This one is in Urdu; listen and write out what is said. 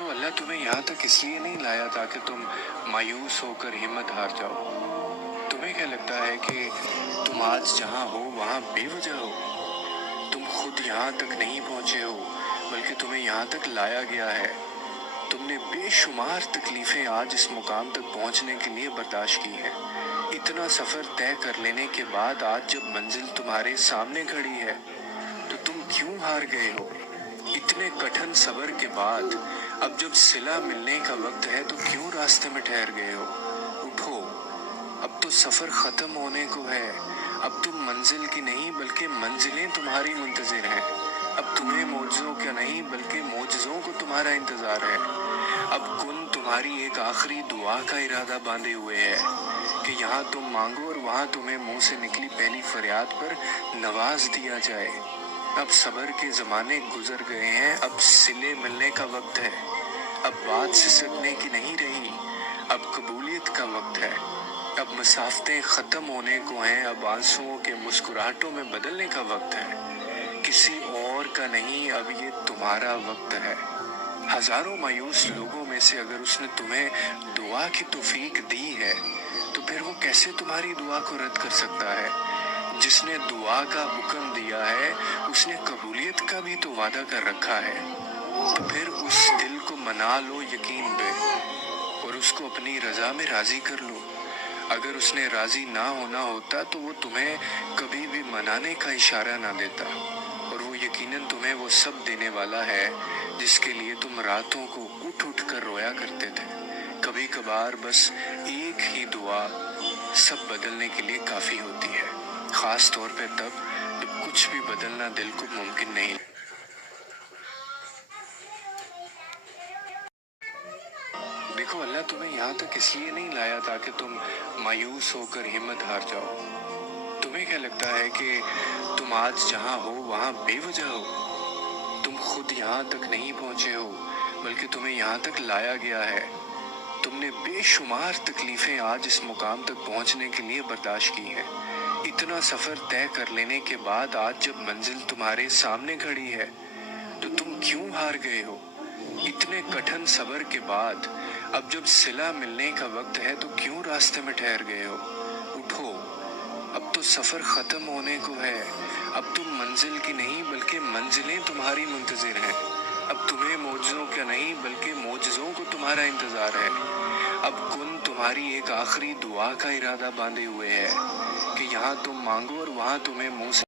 دیکھو اللہ تمہیں یہاں تک اس لیے نہیں لایا تاکہ تم مایوس ہو کر ہمت ہار جاؤ۔ تمہیں کیا لگتا ہے کہ تم آج جہاں ہو وہاں بے وجہ ہو؟ تم خود یہاں تک نہیں پہنچے ہو بلکہ تمہیں یہاں تک لایا گیا ہے۔ تم نے بے شمار تکلیفیں آج اس مقام تک پہنچنے کے لیے برداشت کی ہیں۔ اتنا سفر طے کر لینے کے بعد آج جب منزل تمہارے سامنے کھڑی ہے تو تم کیوں ہار گئے ہو؟ اتنے کٹھن صبر کے بعد اب جب صلہ ملنے کا وقت ہے تو کیوں راستے میں ٹھہر گئے ہو؟ اٹھو، اب تو سفر ختم ہونے کو ہے۔ اب تم منزل کی نہیں بلکہ منزلیں تمہاری منتظر ہیں۔ اب تمہیں معجزوں کا نہیں بلکہ معجزوں کو تمہارا انتظار ہے۔ اب کن تمہاری ایک آخری دعا کا ارادہ باندھے ہوئے ہے کہ یہاں تم مانگو اور وہاں تمہیں منہ سے نکلی پہلی فریاد پر نواز دیا جائے۔ اب صبر کے زمانے گزر گئے ہیں، اب صلے ملنے کا وقت ہے۔ اب بات سسکنے کی نہیں رہی، اب قبولیت کا وقت ہے۔ اب مسافتیں ختم ہونے کو ہیں، اب آنسوؤں کے مسکراہٹوں میں بدلنے کا وقت ہے۔ کسی اور کا نہیں، اب یہ تمہارا وقت ہے۔ ہزاروں مایوس لوگوں میں سے اگر اس نے تمہیں دعا کی توفیق دی ہے تو پھر وہ کیسے تمہاری دعا کو رد کر سکتا ہے؟ جس نے دعا کا حکم دیا ہے اس نے قبولیت کا بھی تو وعدہ کر رکھا ہے۔ تو پھر اس دل کو منا لو یقین پہ اور اس کو اپنی رضا میں راضی کر لو۔ اگر اس نے راضی نہ ہونا ہوتا تو وہ تمہیں کبھی بھی منانے کا اشارہ نہ دیتا، اور وہ یقیناً تمہیں وہ سب دینے والا ہے جس کے لیے تم راتوں کو اٹھ اٹھ کر رویا کرتے تھے۔ کبھی کبھار بس ایک ہی دعا سب بدلنے کے لیے کافی ہوتی ہے، خاص طور پہ تب جب کچھ بھی بدلنا دل کو ممکن نہیں۔ دیکھو اللہ تمہیں یہاں تک اس لیے نہیں لایا تاکہ تم مایوس ہو کر ہمت ہار جاؤ۔ تمہیں کیا لگتا ہے کہ تم آج جہاں ہو وہاں بے وجہ ہو؟ تم خود یہاں تک نہیں پہنچے ہو بلکہ تمہیں یہاں تک لایا گیا ہے۔ تم نے بے شمار تکلیفیں آج اس مقام تک پہنچنے کے لیے برداشت کی ہیں۔ اتنا سفر طے کر لینے کے بعد آج جب منزل تمہارے سامنے کھڑی ہے تو تم کیوں ہار گئے ہو؟ اتنے کٹھن صبر کے بعد اب جب صلہ ملنے کا وقت ہے تو کیوں راستے میں ٹھہر گئے ہو؟ اٹھو، اب تو سفر ختم ہونے کو ہے۔ اب تم منزل کی نہیں بلکہ منزلیں تمہاری منتظر ہیں۔ اب تمہیں معجزوں کا نہیں بلکہ معجزوں کو تمہارا انتظار ہے۔ اب کن تمہاری ایک آخری دعا کا ارادہ باندھے ہوئے ہے کہ یہاں تم مانگو اور وہاں تمہیں منہ سے